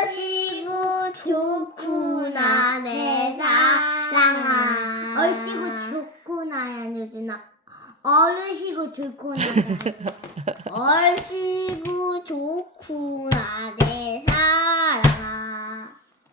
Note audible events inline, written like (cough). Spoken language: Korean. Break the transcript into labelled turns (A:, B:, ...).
A: 얼씨구 좋구나 내 사랑아. 얼씨구 좋구나야 유진아. 어르시고 좋구나. 얼씨구 좋구나 (laughs) 내 사랑아